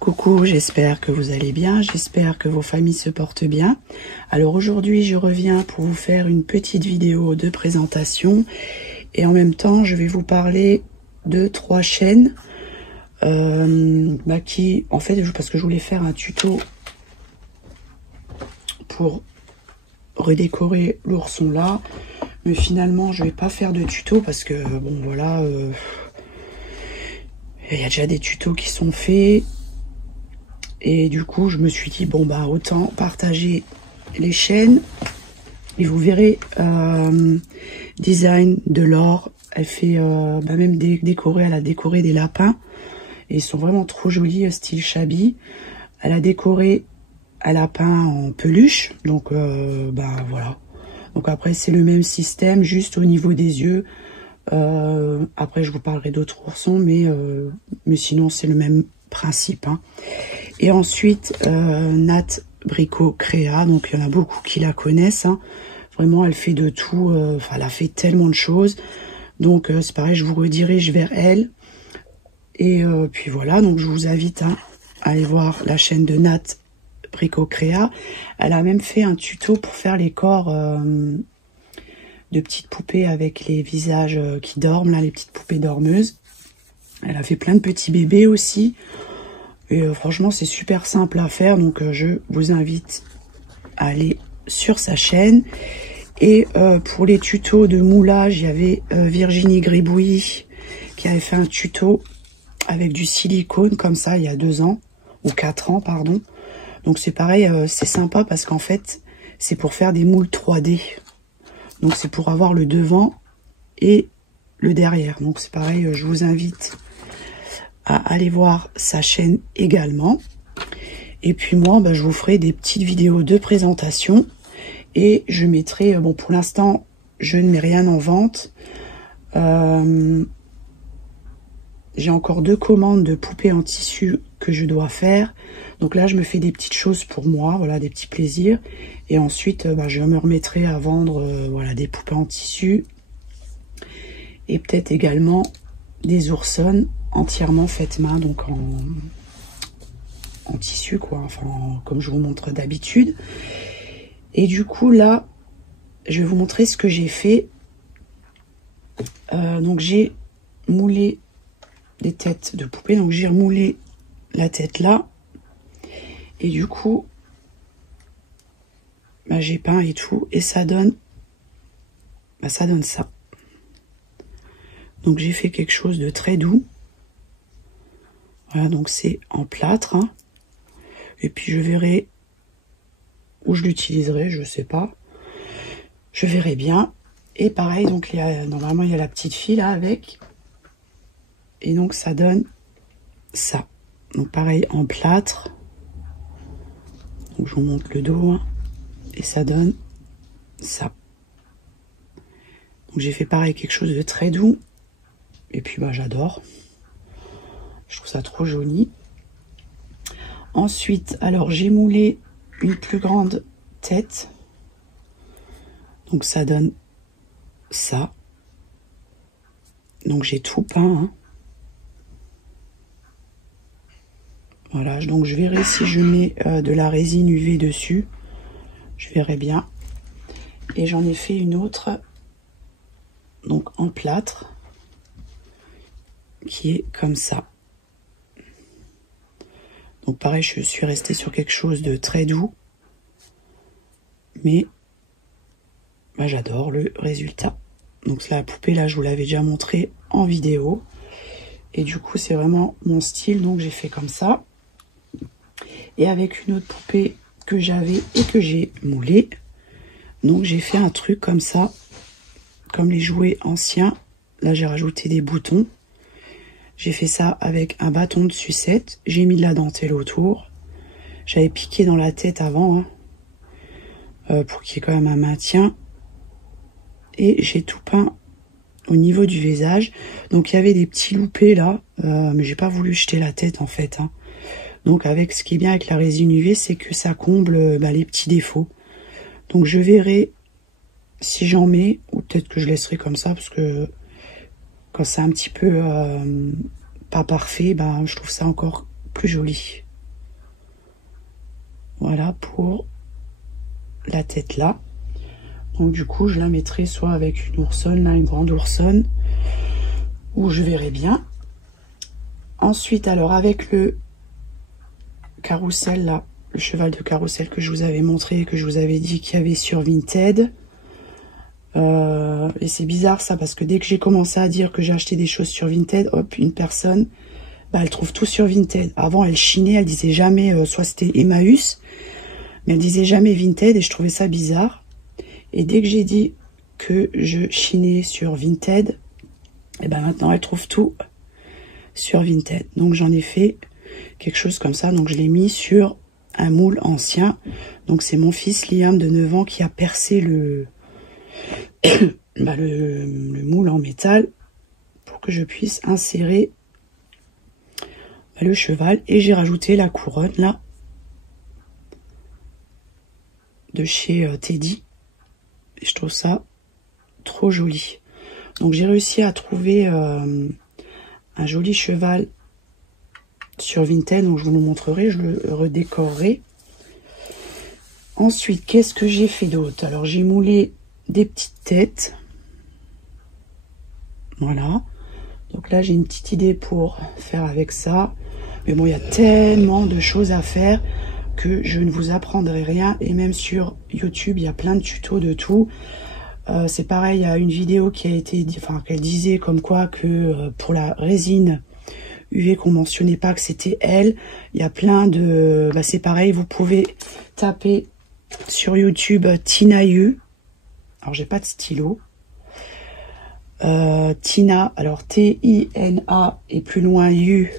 Coucou, j'espère que vous allez bien, j'espère que vos familles se portent bien. Alors aujourd'hui, je reviens pour vous faire une petite vidéo de présentation et en même temps, je vais vous parler de 3 chaînes qui, en fait, parce que je voulais faire un tuto pour redécorer l'ourson là, mais finalement, je vais pas faire de tuto parce que, bon, voilà, il y a déjà des tutos qui sont faits. Et du coup, je me suis dit, bon, bah, autant partager les chaînes. Et vous verrez, design de l'or. Elle fait, même décorer, elle a décoré des lapins. Et ils sont vraiment trop jolis, style shabby. Elle a décoré un lapin en peluche. Donc, voilà. Donc après, c'est le même système, juste au niveau des yeux. Après, je vous parlerai d'autres oursons, mais sinon, c'est le même principe, hein. Et ensuite, Nat Bricot Créa, donc il y en a beaucoup qui la connaissent, hein. Vraiment, elle fait de tout, elle a fait tellement de choses. Donc, c'est pareil, je vous redirige vers elle. Et puis voilà, donc je vous invite à aller voir la chaîne de Nat Bricot Créa. Elle a même fait un tuto pour faire les corps de petites poupées avec les visages qui dorment, là, les petites poupées dormeuses. Elle a fait plein de petits bébés aussi. Et franchement, c'est super simple à faire. Donc, je vous invite à aller sur sa chaîne. Et pour les tutos de moulage, il y avait Virginie Gribouilly qui avait fait un tuto avec du silicone comme ça il y a 2 ans. Ou 4 ans, pardon. Donc, c'est pareil, c'est sympa parce qu'en fait, c'est pour faire des moules 3D. Donc, c'est pour avoir le devant et le derrière. Donc, c'est pareil, je vous invite à aller voir sa chaîne également. Et puis moi, je vous ferai des petites vidéos de présentation. Et je mettrai, bon, pour l'instant, je ne mets rien en vente. J'ai encore 2 commandes de poupées en tissu que je dois faire. Donc là, je me fais des petites choses pour moi, voilà, des petits plaisirs. Et ensuite, je me remettrai à vendre, voilà, des poupées en tissu. Et peut-être également des oursonnes entièrement faites main, donc en tissu, quoi, enfin, comme je vous montre d'habitude. Et du coup, là, je vais vous montrer ce que j'ai fait. Donc, j'ai moulé des têtes de poupées. Donc, j'ai remoulé la tête là. Et du coup, j'ai peint et tout. Et ça donne, ça donne ça. Donc, j'ai fait quelque chose de très doux. Voilà, donc c'est en plâtre, hein. Et puis, je verrai où je l'utiliserai, je sais pas. Je verrai bien. Et pareil, donc, normalement, il y a la petite fille là avec. Et donc, ça donne ça. Donc, pareil, en plâtre. Donc, je vous montre le dos, hein. Et ça donne ça. Donc, j'ai fait pareil, quelque chose de très doux. Et puis, j'adore. Je trouve ça trop joli. Ensuite, alors, j'ai moulé une plus grande tête. Donc, ça donne ça. Donc, j'ai tout peint, hein. Voilà, donc je verrai si je mets de la résine UV dessus. Je verrai bien. Et j'en ai fait une autre, donc en plâtre, qui est comme ça. Donc pareil, je suis restée sur quelque chose de très doux. Mais j'adore le résultat. Donc la poupée, là, je vous l'avais déjà montré en vidéo. Et du coup, c'est vraiment mon style. Donc j'ai fait comme ça. Et avec une autre poupée que j'avais et que j'ai moulée. Donc j'ai fait un truc comme ça. Comme les jouets anciens. Là, j'ai rajouté des boutons. J'ai fait ça avec un bâton de sucette. J'ai mis de la dentelle autour. J'avais piqué dans la tête avant, hein, pour qu'il y ait quand même un maintien. Et j'ai tout peint au niveau du visage. Donc il y avait des petits loupés là, mais j'ai pas voulu jeter la tête en fait, hein. Donc avec ce qui est bien avec la résine UV, c'est que ça comble les petits défauts. Donc je verrai si j'en mets, ou peut-être que je laisserai comme ça, parce que quand c'est un petit peu pas parfait, je trouve ça encore plus joli. Voilà pour la tête là. Donc du coup, je la mettrai soit avec une oursonne, là, une grande oursonne, ou je verrai bien. Ensuite, alors avec le carrousel là, le cheval de carrousel que je vous avais montré, que je vous avais dit qu'il y avait sur Vinted. Et c'est bizarre ça, parce que dès que j'ai commencé à dire que j'ai acheté des choses sur Vinted, hop, une personne, bah, elle trouve tout sur Vinted. Avant, elle chinait, elle disait jamais, soit c'était Emmaüs, mais elle disait jamais Vinted, et je trouvais ça bizarre. Et dès que j'ai dit que je chinais sur Vinted, et ben maintenant elle trouve tout sur Vinted. Donc j'en ai fait quelque chose comme ça, donc je l'ai mis sur un moule ancien. Donc c'est mon fils Liam de 9 ans qui a percé le le moule en métal pour que je puisse insérer le cheval. Et j'ai rajouté la couronne là de chez Teddy. Et je trouve ça trop joli. Donc j'ai réussi à trouver un joli cheval sur Vinted, donc je vous le montrerai, je le redécorerai. Ensuite, qu'est-ce que j'ai fait d'autre? Alors j'ai moulé des petites têtes. Voilà. Donc là j'ai une petite idée pour faire avec ça. Mais bon, il y a tellement de choses à faire que je ne vous apprendrai rien. Et même sur YouTube, il y a plein de tutos de tout. C'est pareil, il y a une vidéo qui a été, enfin, qu'elle disait comme quoi que pour la résine UV qu'on mentionnait pas que c'était elle. Il y a plein de, bah, c'est pareil, vous pouvez taper sur YouTube Tina U. Alors j'ai pas de stylo. Tina, alors T-I-N-A et plus loin U,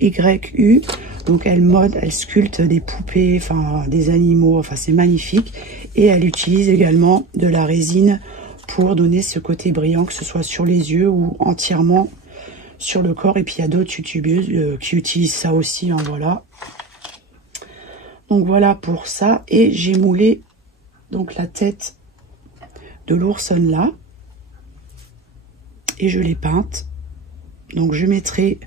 Y-U. Donc elle mode, elle sculpte des poupées, enfin des animaux, enfin c'est magnifique. Et elle utilise également de la résine pour donner ce côté brillant, que ce soit sur les yeux ou entièrement sur le corps. Et puis il y a d'autres youtubeuses qui utilisent ça aussi, hein, voilà. Donc voilà pour ça. Et j'ai moulé donc la tête de l'oursonne là. Et je l'ai peinte. Donc je mettrai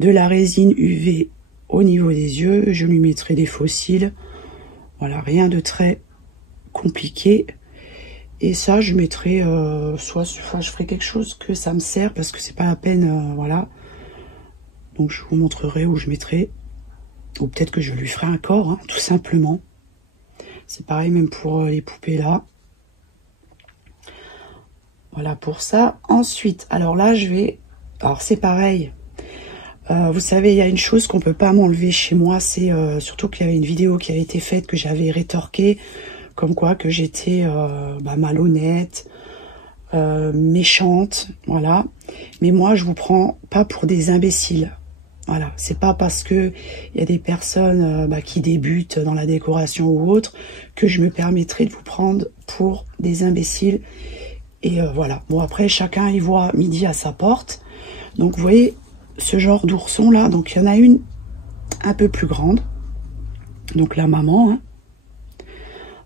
de la résine UV au niveau des yeux. Je lui mettrai des fossiles. Voilà, rien de très compliqué. Et ça, je mettrai, soit je ferai quelque chose que ça me sert, parce que c'est pas la peine, voilà. Donc je vous montrerai où je mettrai. Ou peut-être que je lui ferai un corps, hein, tout simplement. C'est pareil même pour les poupées là. Voilà pour ça. Ensuite, alors là, je vais... Alors c'est pareil. Vous savez, il y a une chose qu'on peut pas m'enlever chez moi. C'est surtout qu'il y avait une vidéo qui avait été faite, que j'avais rétorquée. Comme quoi que j'étais malhonnête, méchante, voilà. Mais moi, je vous prends pas pour des imbéciles. Voilà, c'est pas parce que il y a des personnes qui débutent dans la décoration ou autre que je me permettrai de vous prendre pour des imbéciles. Et voilà. Bon, après, chacun y voit midi à sa porte. Donc, vous voyez ce genre d'ourson là. Donc, il y en a une un peu plus grande. Donc, la maman, hein.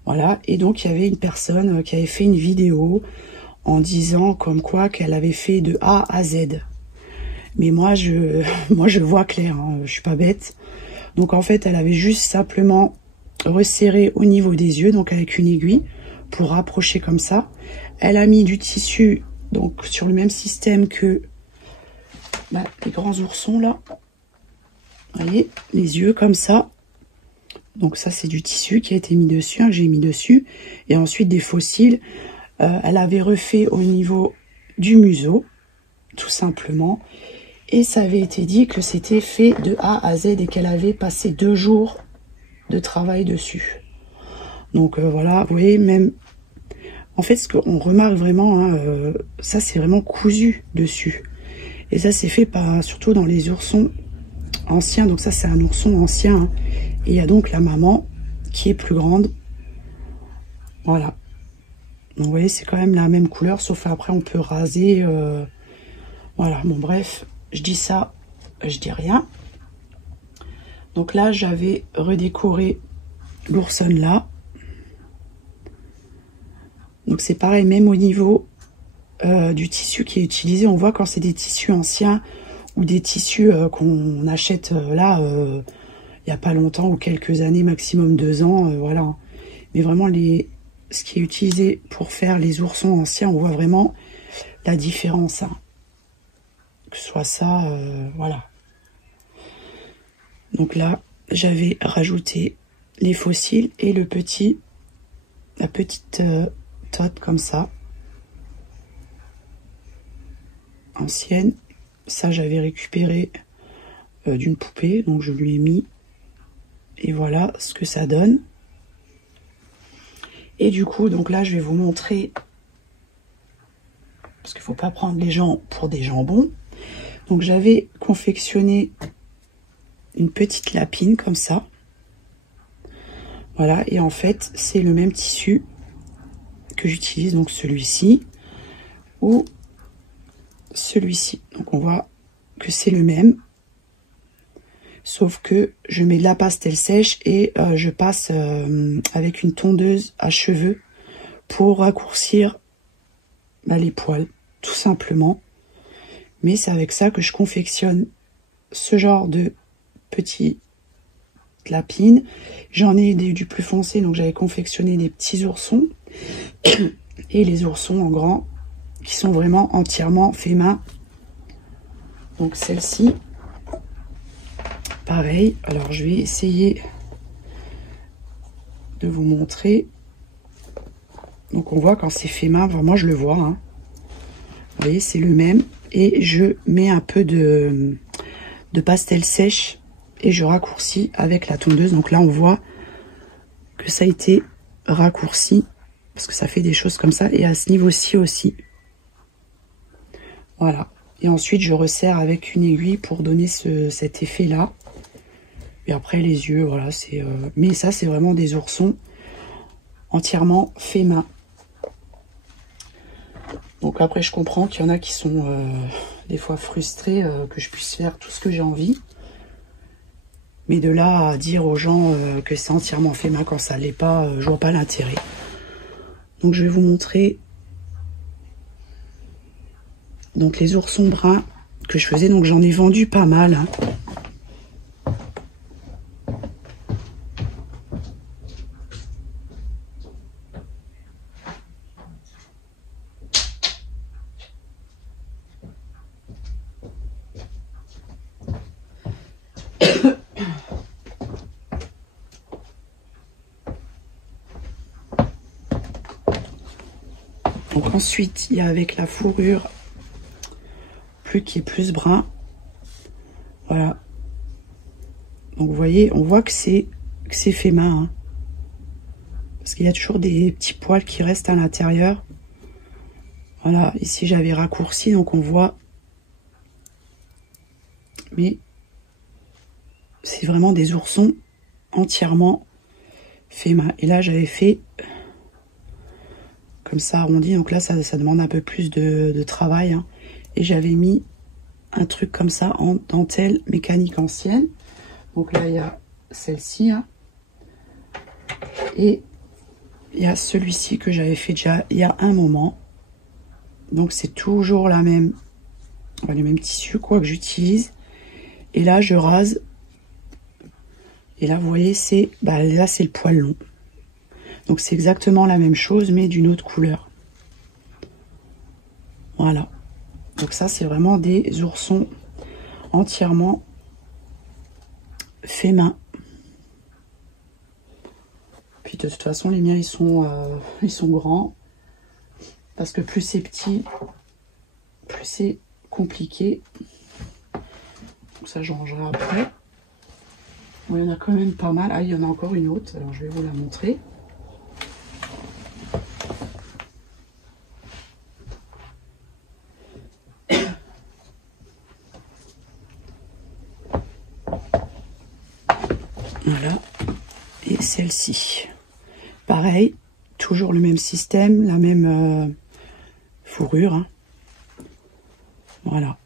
Voilà, et donc il y avait une personne qui avait fait une vidéo en disant comme quoi qu'elle avait fait de A à Z. Mais moi je vois clair, hein, je suis pas bête. Donc en fait elle avait juste simplement resserré au niveau des yeux, donc avec une aiguille, pour rapprocher comme ça. Elle a mis du tissu, donc sur le même système que les grands oursons là. Vous voyez, les yeux comme ça. Donc ça, c'est du tissu qui a été mis dessus, hein, que j'ai mis dessus. Et ensuite, des fossiles. Elle avait refait au niveau du museau, tout simplement. Et ça avait été dit que c'était fait de A à Z et qu'elle avait passé 2 jours de travail dessus. Donc voilà, vous voyez, même... En fait, ce qu'on remarque vraiment, hein, ça, c'est vraiment cousu dessus. Et ça, c'est fait par, surtout dans les oursons anciens. Donc ça, c'est un ourson ancien, hein. Et il y a donc la maman qui est plus grande. Voilà. Donc vous voyez, c'est quand même la même couleur, sauf après on peut raser. Voilà, bon bref, je dis ça, je dis rien. Donc là, j'avais redécoré l'oursonne là. Donc c'est pareil, même au niveau du tissu qui est utilisé, on voit quand c'est des tissus anciens ou des tissus qu'on achète là... il il n'y a pas longtemps, ou quelques années, maximum 2 ans, voilà. Mais vraiment, ce qui est utilisé pour faire les oursons anciens, on voit vraiment la différence. Hein. Que ce soit ça, voilà. Donc là, j'avais rajouté les fossiles et la petite tote comme ça. Ancienne. Ça, j'avais récupéré d'une poupée, donc je lui ai mis. Et voilà ce que ça donne. Et du coup, donc là, je vais vous montrer, parce qu'il ne faut pas prendre les gens pour des jambons. Donc j'avais confectionné une petite lapine comme ça. Voilà, et en fait, c'est le même tissu que j'utilise, donc celui-ci ou celui-ci. Donc on voit que c'est le même, sauf que je mets de la pastel sèche et je passe avec une tondeuse à cheveux pour raccourcir les poils, tout simplement. Mais c'est avec ça que je confectionne ce genre de petits lapines. J'en ai du plus foncé, donc j'avais confectionné des petits oursons et les oursons en grand qui sont vraiment entièrement faits main. Donc celle-ci, pareil. Alors je vais essayer de vous montrer. Donc on voit quand c'est fait main, enfin, moi je le vois. Hein. Vous voyez, c'est le même. Et je mets un peu de pastel sèche et je raccourcis avec la tondeuse. Donc là on voit que ça a été raccourci parce que ça fait des choses comme ça. Et à ce niveau-ci aussi. Voilà. Et ensuite je resserre avec une aiguille pour donner cet effet-là. Et après les yeux, voilà, c'est... Mais ça c'est vraiment des oursons entièrement faits main. Donc après je comprends qu'il y en a qui sont des fois frustrés que je puisse faire tout ce que j'ai envie. Mais de là à dire aux gens que c'est entièrement fait main quand ça l'est pas, je vois pas l'intérêt. Donc je vais vous montrer donc les oursons bruns que je faisais. Donc j'en ai vendu pas mal. Hein. Donc ensuite, il y a avec la fourrure qui est plus brun. Voilà. Donc vous voyez, on voit que c'est fait main. Hein. Parce qu'il y a toujours des petits poils qui restent à l'intérieur. Voilà, ici j'avais raccourci, donc on voit. Mais c'est vraiment des oursons entièrement fait main. Et là j'avais fait comme ça arrondi, donc là ça demande un peu plus de travail. Hein. Et j'avais mis un truc comme ça en dentelle mécanique ancienne. Donc là il y a celle-ci. Hein. Et il y a celui-ci que j'avais fait déjà il y a un moment. Donc c'est toujours le même tissu quoi que j'utilise. Et là je rase. Et là vous voyez c'est là c'est le poil long. Donc c'est exactement la même chose mais d'une autre couleur. Voilà. Donc ça c'est vraiment des oursons entièrement faits main. Puis de toute façon les miens ils sont grands. Parce que plus c'est petit, plus c'est compliqué. Donc ça je rangerai après. Bon, il y en a quand même pas mal. Ah il y en a encore une autre, alors je vais vous la montrer. Voilà, et celle-ci. Pareil, toujours le même système, la même fourrure. Hein. Voilà.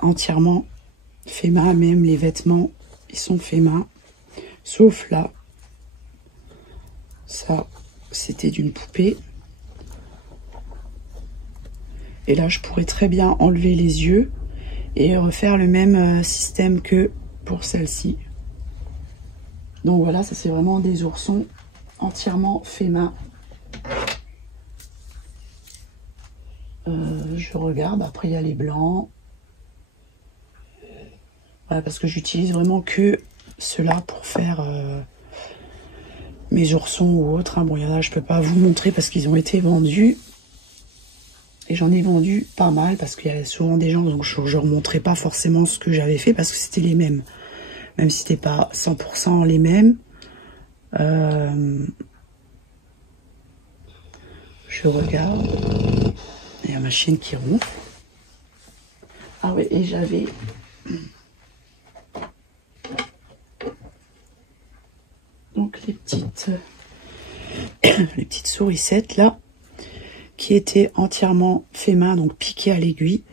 Entièrement fait main, même les vêtements, ils sont faits main. Sauf là, ça, c'était d'une poupée. Et là, je pourrais très bien enlever les yeux et refaire le même système que pour celle-ci. Donc voilà, ça c'est vraiment des oursons entièrement fait main. Je regarde, après il y a les blancs. Voilà, parce que j'utilise vraiment que cela pour faire mes oursons ou autres. Hein. Bon, il y en a, je peux pas vous montrer parce qu'ils ont été vendus. Et j'en ai vendu pas mal parce qu'il y a souvent des gens, donc je ne remontrais pas forcément ce que j'avais fait parce que c'était les mêmes. Même si c'était pas 100% les mêmes. Je regarde. Il y a ma chienne qui ronfle. Ah oui, et j'avais... Donc les petites sourissettes là, qui étaient entièrement fait main, donc piquées à l'aiguille.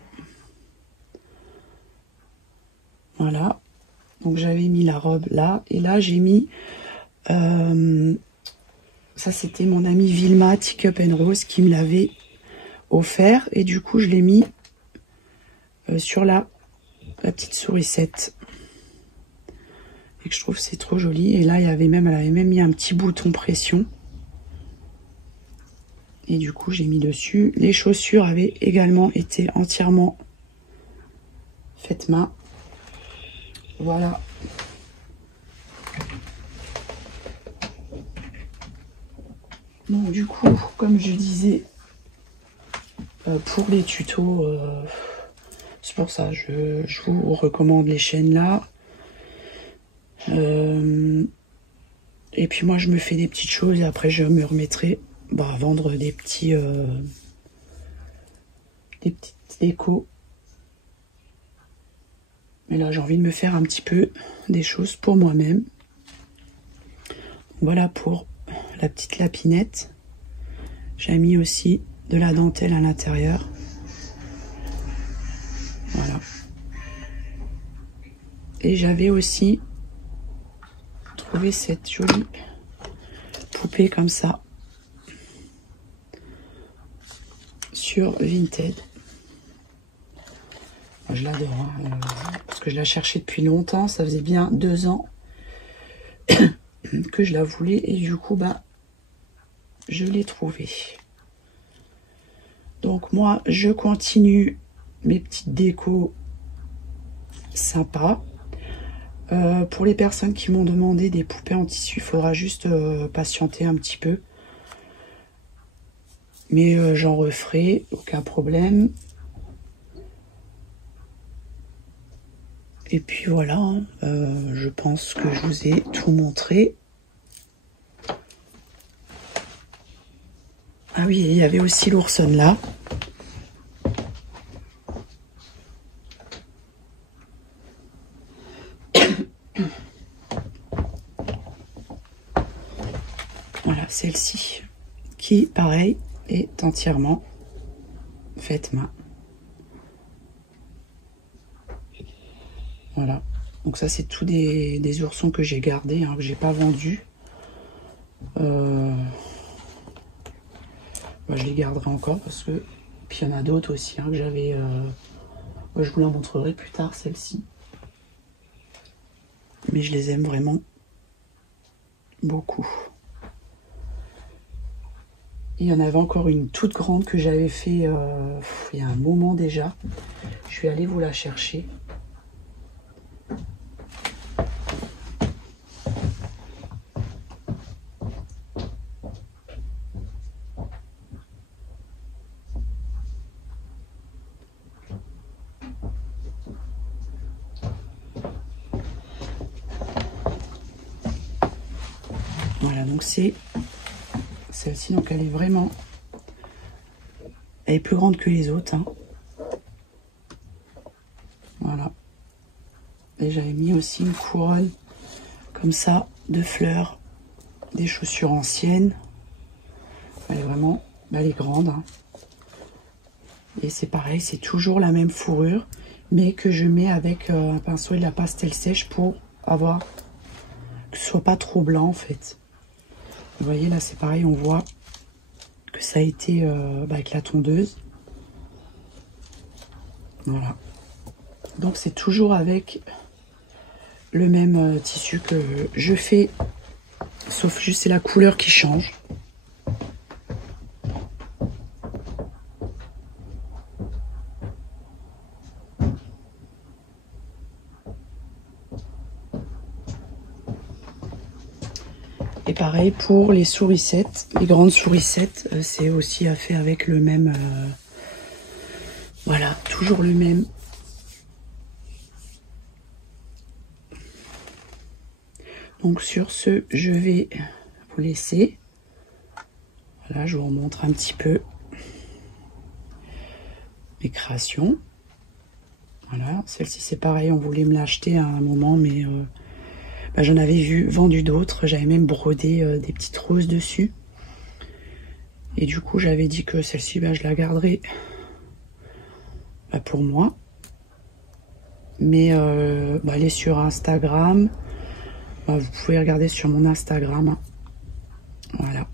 Voilà. Donc j'avais mis la robe là, et là j'ai mis... ça c'était mon amie Vilma Tic Up and Rose qui me l'avait offert, et du coup je l'ai mis sur la petite sourisette. Et que je trouve c'est trop joli. Et là elle avait même mis un petit bouton pression. Et du coup j'ai mis dessus. Les chaussures avaient également été entièrement faites main. Voilà. Donc du coup, comme je disais, pour les tutos, c'est pour ça, je vous recommande les chaînes là. Et puis moi je me fais des petites choses et après je me remettrai à vendre des petites décos. Mais là j'ai envie de me faire un petit peu des choses pour moi-même. Voilà pour la petite lapinette. J'ai mis aussi de la dentelle à l'intérieur. Voilà. Et j'avais aussi trouvé cette jolie poupée comme ça sur Vinted. Moi, je l'adore, hein, parce que je la cherchais depuis longtemps. Ça faisait bien 2 ans que je la voulais et du coup je l'ai trouvée. Donc moi je continue mes petites décos sympas. Pour les personnes qui m'ont demandé des poupées en tissu, il faudra juste patienter un petit peu. Mais j'en referai, aucun problème. Et puis voilà, hein, je pense que je vous ai tout montré. Ah oui, il y avait aussi l'oursonne là. Voilà, celle-ci, qui, pareil, est entièrement faite main. Voilà. Donc ça, c'est tous des oursons que j'ai gardés, hein, que j'ai pas vendus. Je les garderai encore parce que... Puis il y en a d'autres aussi, hein, que j'avais... je vous la montrerai plus tard, celle-ci. Mais je les aime vraiment beaucoup. Il y en avait encore une toute grande que j'avais fait il y a un moment déjà. Je vais aller vous la chercher. Voilà, donc c'est celle-ci, donc elle est vraiment... Elle est plus grande que les autres. Hein. Voilà. Et j'avais mis aussi une couronne comme ça, de fleurs, des chaussures anciennes. Elle est vraiment... Elle est grande. Hein. Et c'est pareil, c'est toujours la même fourrure, mais que je mets avec un pinceau et de la pastel sèche pour avoir... que ce soit pas trop blanc en fait. Vous voyez là c'est pareil, on voit que ça a été avec la tondeuse. Voilà. Donc c'est toujours avec le même tissu que je fais, sauf juste c'est la couleur qui change. Et pareil pour les sourissettes, les grandes sourissettes, c'est aussi à faire avec le même, voilà, toujours le même. Donc sur ce, je vais vous laisser. Voilà, je vous remontre un petit peu mes créations. Voilà, celle-ci c'est pareil, on voulait me l'acheter à un moment, mais bah, j'en avais vendu d'autres. J'avais même brodé des petites roses dessus. Et du coup, j'avais dit que celle-ci, bah, je la garderai pour moi. Mais bah, elle est sur Instagram. Bah, vous pouvez regarder sur mon Instagram. Voilà.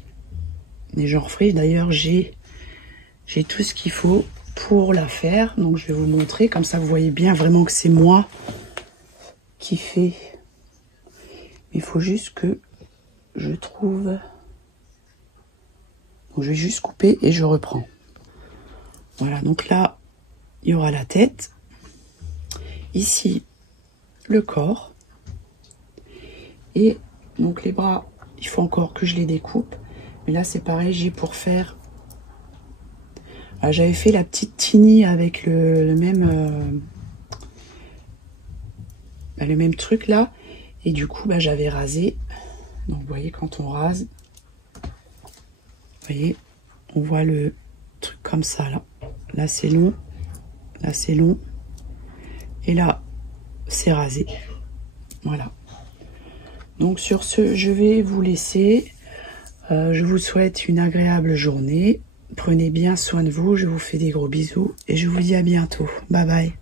Et j'en referai. D'ailleurs, j'ai tout ce qu'il faut pour la faire. Donc, je vais vous montrer. Comme ça, vous voyez bien vraiment que c'est moi qui fais. Il faut juste que je trouve... Donc, je vais juste couper et je reprends. Voilà, donc là, il y aura la tête. Ici, le corps. Et donc les bras, il faut encore que je les découpe. Mais là, c'est pareil, j'ai pour faire... J'avais fait la petite tini avec le même truc là. Et du coup, bah, j'avais rasé. Donc, vous voyez, quand on rase, vous voyez, on voit le truc comme ça, là. Là, c'est long. Là, c'est long. Et là, c'est rasé. Voilà. Donc, sur ce, je vais vous laisser. Je vous souhaite une agréable journée. Prenez bien soin de vous. Je vous fais des gros bisous. Et je vous dis à bientôt. Bye bye.